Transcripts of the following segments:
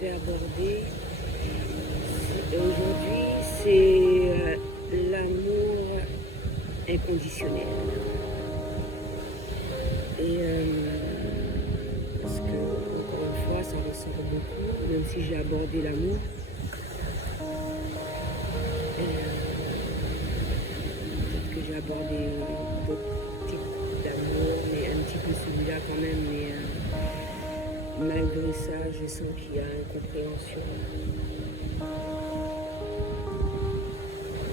vais aborder aujourd'hui, c'est l'amour inconditionnel. Et parce que, encore une fois, ça ressort beaucoup, même si j'ai abordé l'amour. Peut-être que j'ai abordé d'autres types d'amour, mais un petit peu celui-là quand même. Mais malgré ça, je sens qu'il y a incompréhension.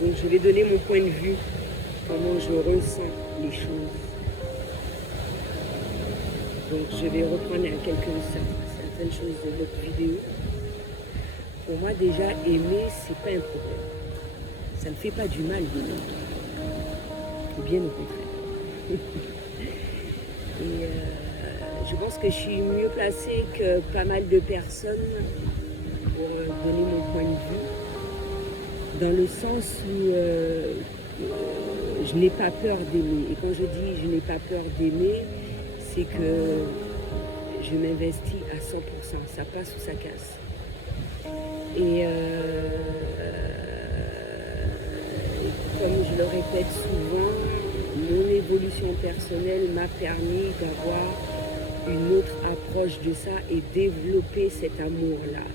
Donc je vais donner mon point de vue, comment je ressens les choses. Donc je vais reprendre certaines choses de votre vidéo. Pour moi déjà, aimer, c'est pas un problème. Ça ne fait pas du mal d'aimer. Ou bien au contraire. Et je pense que je suis mieux placée que pas mal de personnes pour donner mon point de vue. Dans le sens où je n'ai pas peur d'aimer. Et quand je dis je n'ai pas peur d'aimer, c'est que je m'investis à 100%. Ça passe ou ça casse. Et comme je le répète souvent, mon évolution personnelle m'a permis d'avoir une autre approche de ça et développer cet amour-là,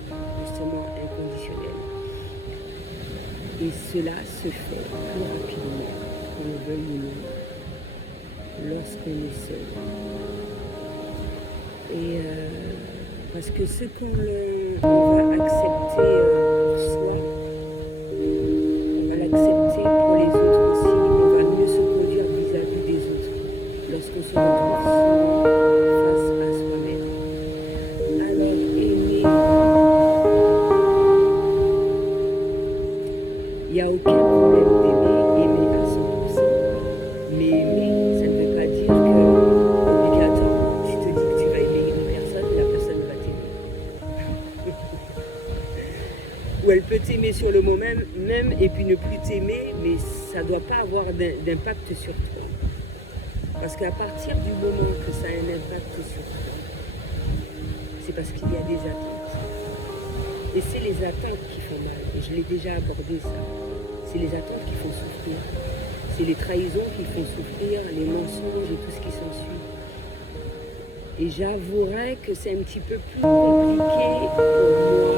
justement inconditionnel. Et cela se fait plus rapidement, qu'on le veuille ou non, lorsqu'on est seul. Et parce que ce qu'on va accepter pour soi, on va l'accepter pour les autres aussi. On va mieux se conduire vis-à-vis des autres lorsqu'on se retrouve face à soi-même. Alors aimer, il n'y a aucun problème d'aimer à 100%. Mais aimer, ça ne veut pas dire que obligatoire. Si tu te dis que tu vas aimer une personne, la personne va t'aimer. Ou elle peut t'aimer sur le moment même et puis ne plus t'aimer, mais ça ne doit pas avoir d'impact sur toi. Parce qu'à partir du moment que ça a un impact sur toi, c'est parce qu'il y a des attentes. Et c'est les attentes qui font mal. Et je l'ai déjà abordé ça. C'est les attentes qui font souffrir. C'est les trahisons qui font souffrir, les mensonges et tout ce qui s'ensuit. Et j'avouerai que c'est un petit peu plus compliqué pour moi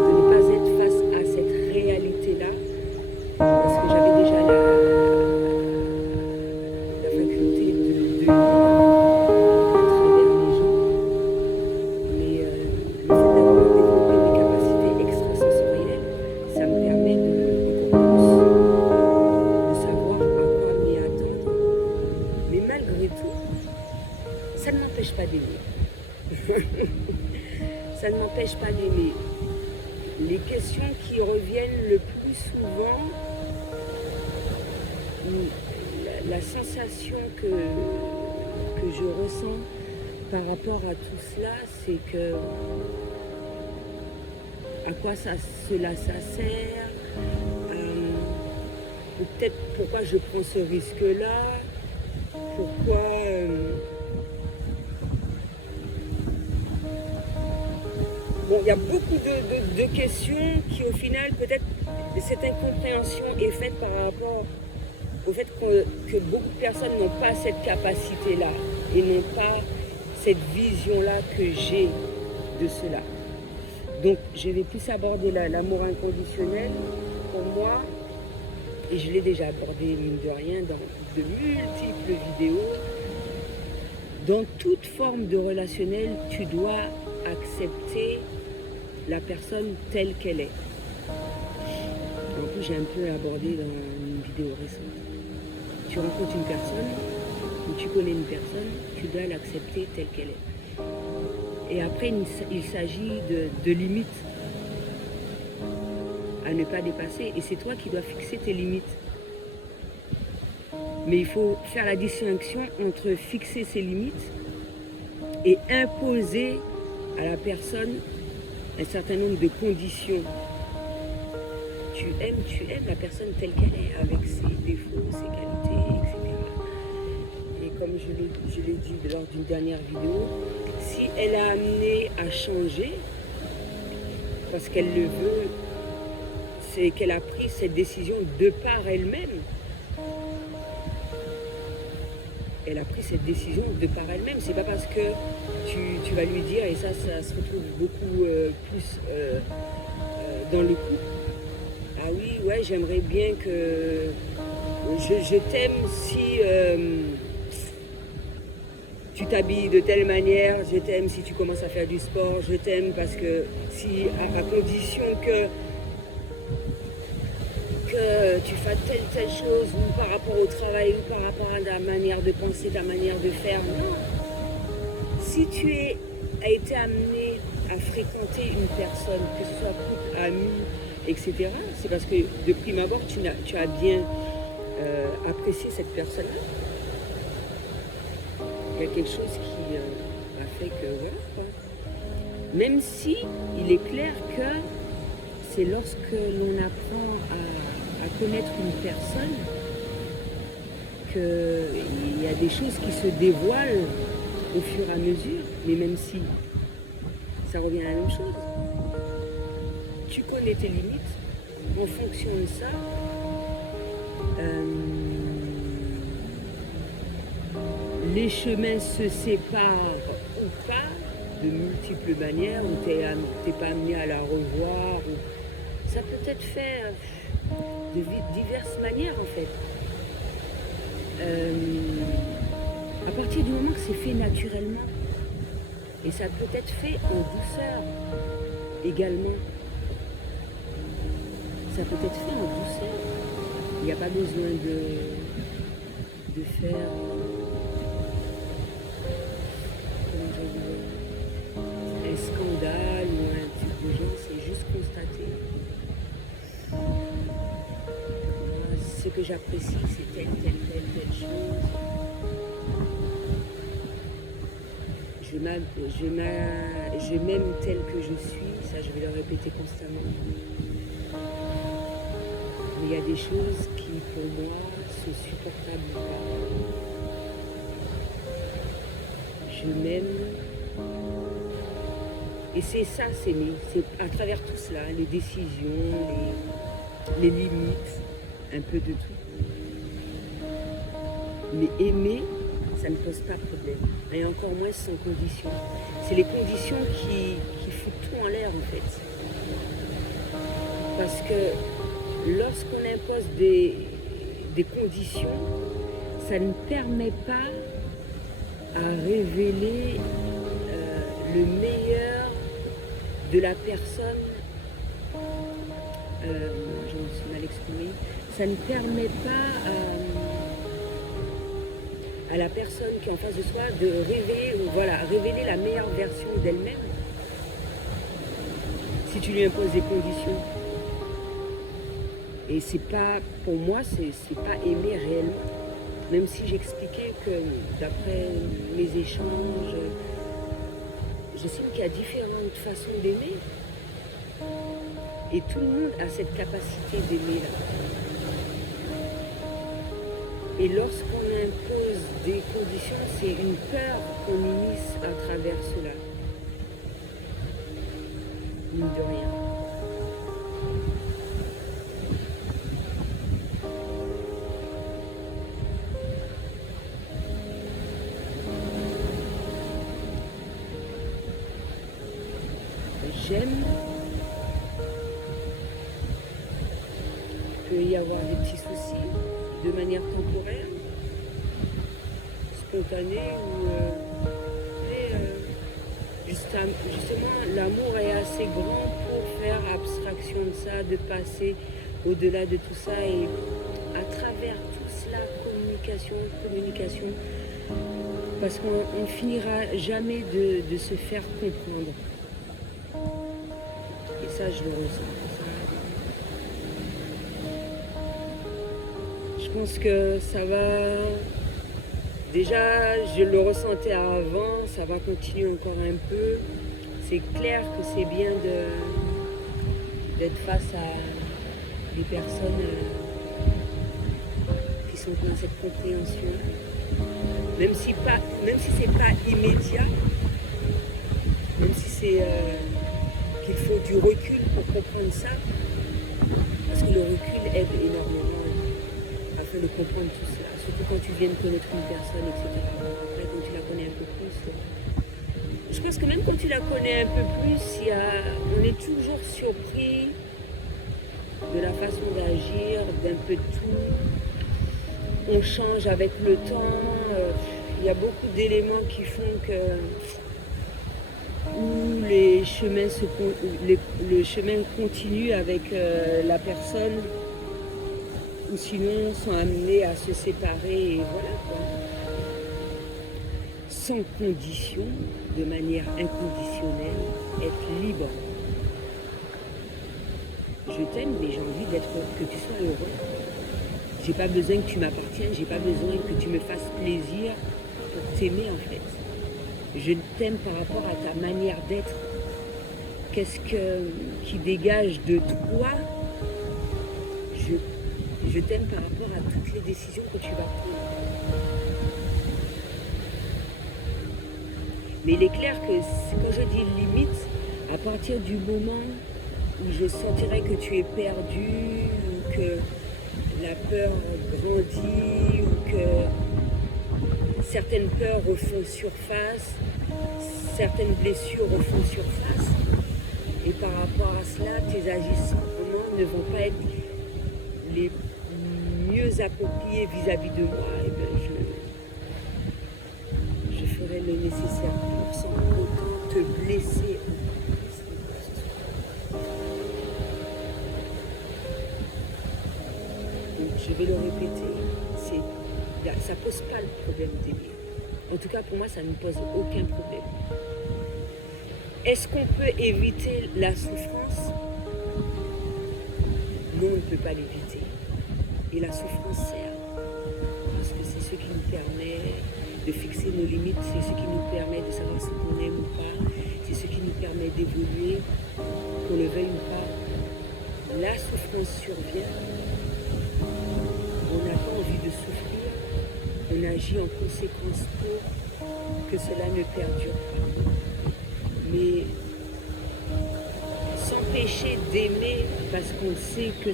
de ne pas être face à cette réalité-là, parce que j'avais déjà la faculté de lire à travers les gens. Mais le fait d'avoir développé mes capacités extrasensorielles, ça me permet de savoir à quoi m'y attendre. Mais malgré tout, ça ne m'empêche pas d'aimer. Ça ne m'empêche pas d'aimer. Les questions qui reviennent le plus souvent, la sensation que je ressens par rapport à tout cela, c'est que à quoi cela sert, ou peut-être pourquoi je prends ce risque-là, pourquoi bon, il y a beaucoup de questions qui au final peut-être cette incompréhension est faite par rapport au fait que beaucoup de personnes n'ont pas cette capacité-là et n'ont pas cette vision-là que j'ai de cela. Donc je vais plus aborder l'amour inconditionnel pour moi, et je l'ai déjà abordé mine de rien dans de multiples vidéos. Dans toute forme de relationnel, tu dois accepter la personne telle qu'elle est. En plus, j'ai un peu abordé dans une vidéo récente. Tu rencontres une personne, ou tu connais une personne, tu dois l'accepter telle qu'elle est. Et après, il s'agit de limites à ne pas dépasser. Et c'est toi qui dois fixer tes limites. Mais il faut faire la distinction entre fixer ses limites et imposer à la personne un certain nombre de conditions. Tu aimes la personne telle qu'elle est, avec ses défauts, ses qualités, etc. Et comme comme je l'ai dit lors d'une dernière vidéo, si elle a amené à changer, parce qu'elle le veut, c'est qu'elle a pris cette décision de par elle-même. Elle a pris cette décision de par elle-même. C'est pas parce que tu vas lui dire, et ça se retrouve beaucoup plus dans le coup. Ah oui, ouais, j'aimerais bien que je t'aime si tu t'habilles de telle manière, je t'aime si tu commences à faire du sport, je t'aime parce que si à condition que tu fasses telle chose, ou par rapport au travail, ou par rapport à ta manière de penser, ta manière de faire. Non. Si tu as été amené à fréquenter une personne, que ce soit couple, ami, etc., c'est parce que de prime abord, tu as bien apprécié cette personne-là. Il y a quelque chose qui a fait que voilà, quoi. Même si il est clair que c'est lorsque l'on apprend à connaître une personne qu'il y a des choses qui se dévoilent au fur et à mesure, mais même si ça revient à la même chose. Tu connais tes limites, en fonction de ça, les chemins se séparent ou pas, de multiples manières, où tu n'es pas amené à la revoir. Ça peut être fait de diverses manières en fait. À partir du moment que c'est fait naturellement, et ça peut être fait en douceur également. Ça peut être fait en douceur. Il n'y a pas besoin de faire un scandale ou un truc de genre, c'est juste constater. Ce que j'apprécie, c'est telle chose. Je m'aime tel que je suis, ça je vais le répéter constamment. Mais il y a des choses qui pour moi sont supportables pas. Je m'aime. Et c'est ça, s'aimer. C'est à travers tout cela, les décisions, les limites, un peu de tout. Mais aimer, ça ne pose pas de problème. Et encore moins sans conditions. C'est les conditions qui foutent tout en l'air en fait. Parce que lorsqu'on impose des conditions, ça ne permet pas à révéler le meilleur de la personne. Je me suis mal exprimée. Ça ne permet pas à la personne qui est en face de soi de révéler la meilleure version d'elle-même si tu lui imposes des conditions. Et c'est pas, pour moi, c'est pas aimer réellement. Même si j'expliquais que d'après mes échanges, j'estime qu'il y a différentes façons d'aimer. Et tout le monde a cette capacité d'aimer là. Et lorsqu'on impose des conditions, c'est une peur qu'on initie à travers cela. Mine de rien. J'aime qu'il peut y avoir des petits soucis de manière temporaire, spontanée, justement l'amour est assez grand pour faire abstraction de ça, de passer au-delà de tout ça et à travers tout cela, communication, parce qu'on ne finira jamais de se faire comprendre. Et ça, je le ressens. Je pense que ça va... Déjà, je le ressentais avant, ça va continuer encore un peu. C'est clair que c'est bien d'être face à des personnes qui sont dans cette compréhension. même si c'est pas immédiat, même si c'est qu'il faut du recul pour comprendre ça, parce que le recul aide énormément afin de comprendre tout cela, surtout quand tu viens de connaître une personne, etc. Après, quand tu la connais un peu plus, je pense que même quand tu la connais un peu plus, on est toujours surpris de la façon d'agir, d'un peu de tout. On change avec le temps. Il y a beaucoup d'éléments qui font que où le chemin continue avec la personne, ou sinon sont amenés à se séparer et voilà quoi. Sans condition, de manière inconditionnelle, être libre. Je t'aime, mais j'ai envie que tu sois heureux. J'ai pas besoin que tu m'appartiennes, j'ai pas besoin que tu me fasses plaisir pour t'aimer en fait. Je t'aime par rapport à ta manière d'être. Qu'est-ce qui dégage de toi? Je t'aime par rapport à toutes les décisions que tu vas prendre. Mais il est clair que quand je dis limite, à partir du moment où je sentirai que tu es perdu, ou que la peur grandit, ou que certaines peurs refont surface, certaines blessures refont surface, et par rapport à cela, tes agissements ne vont pas être les mieux appropriés vis-à-vis de moi, et bien je ferai le nécessaire pour sans autant te blesser. Donc je vais le répéter, ça pose pas le problème d'aimer. En tout cas pour moi ça ne pose aucun problème. Est-ce qu'on peut éviter la souffrance? Non, on ne peut pas l'éviter. Et la souffrance sert, parce que c'est ce qui nous permet de fixer nos limites, c'est ce qui nous permet de savoir ce qu'on aime ou pas, c'est ce qui nous permet d'évoluer, qu'on le veuille ou pas. La souffrance survient, on n'a pas envie de souffrir, on agit en conséquence pour que cela ne perdure pas. Mais s'empêcher d'aimer parce qu'on sait que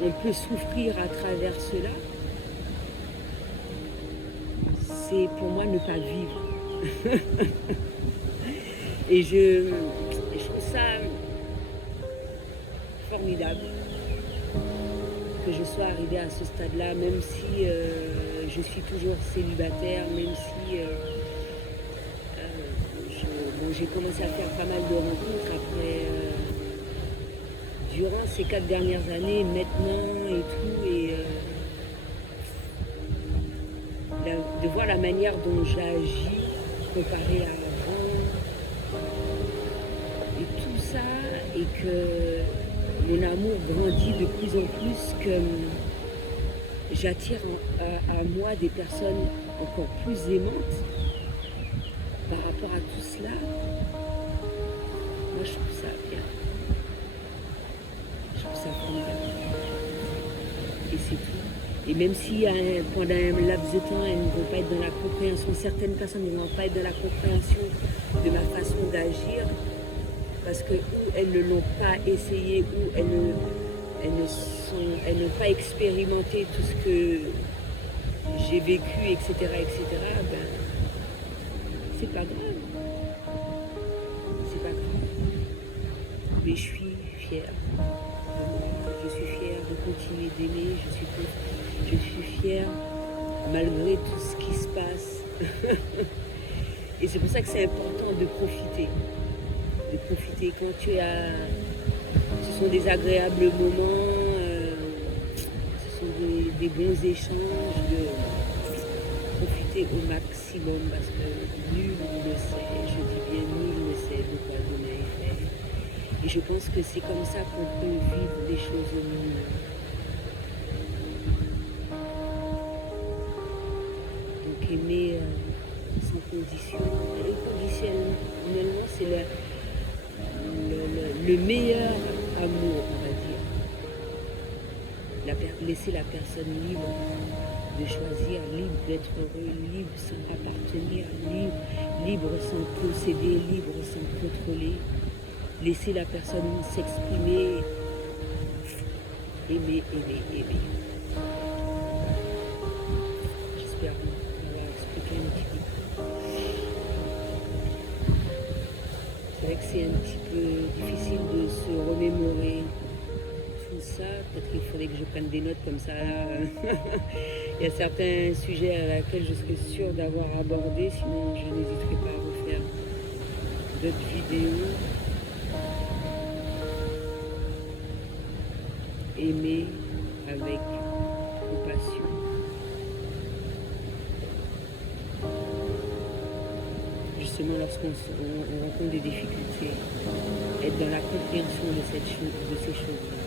on peut souffrir à travers cela, c'est pour moi ne pas vivre. Et je trouve ça formidable que je sois arrivée à ce stade-là, même si je suis toujours célibataire, même si j'ai commencé à faire pas mal de rencontres après, durant ces 4 dernières années, maintenant et tout, et de voir la manière dont j'agis comparé à avant, et tout ça, et que mon amour grandit de plus en plus, que j'attire à moi des personnes encore plus aimantes. Par rapport à tout cela, moi je trouve ça bien. Je trouve ça formidable. Et c'est tout. Et même si pendant un laps de temps, elles ne vont pas être dans la compréhension, certaines personnes ne vont pas être dans la compréhension de ma façon d'agir, parce que ou elles ne l'ont pas essayé, ou elles n'ont pas expérimenté tout ce que j'ai vécu, etc., ben, c'est pas grave. C'est pas grave. Mais je suis fière. Je suis fière de continuer d'aimer. Je suis fière malgré tout ce qui se passe. Et c'est pour ça que c'est important de profiter. De profiter quand ce sont des agréables moments, ce sont des bons échanges, de profiter au maximum, parce que nul ne sait, je dis bien nul ne sait de quoi demain est fait. Et je pense que c'est comme ça qu'on peut vivre les choses au minimum. Donc aimer sans condition, inconditionnellement, c'est le meilleur amour, on va dire. Laisser la personne libre de choisir, libre d'être heureux, libre sans appartenir, libre sans posséder, libre sans contrôler. Laisser la personne s'exprimer, aimer, aimer, aimer. J'espère avoir expliqué un petit peu. C'est vrai que c'est un petit peu difficile de se remémorer tout ça. Peut-être qu'il faudrait que je prenne des notes comme ça. Il y a certains sujets à laquelle je serais sûre d'avoir abordé, sinon je n'hésiterai pas à refaire d'autres vidéos. Aimer avec compassion. Justement, lorsqu'on rencontre des difficultés, être dans la compréhension de ces choses-là.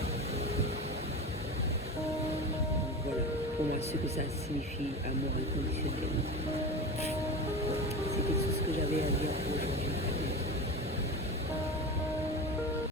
Voilà, pour moi, ce que ça signifie, amour inconditionnel. C'était tout ce que j'avais.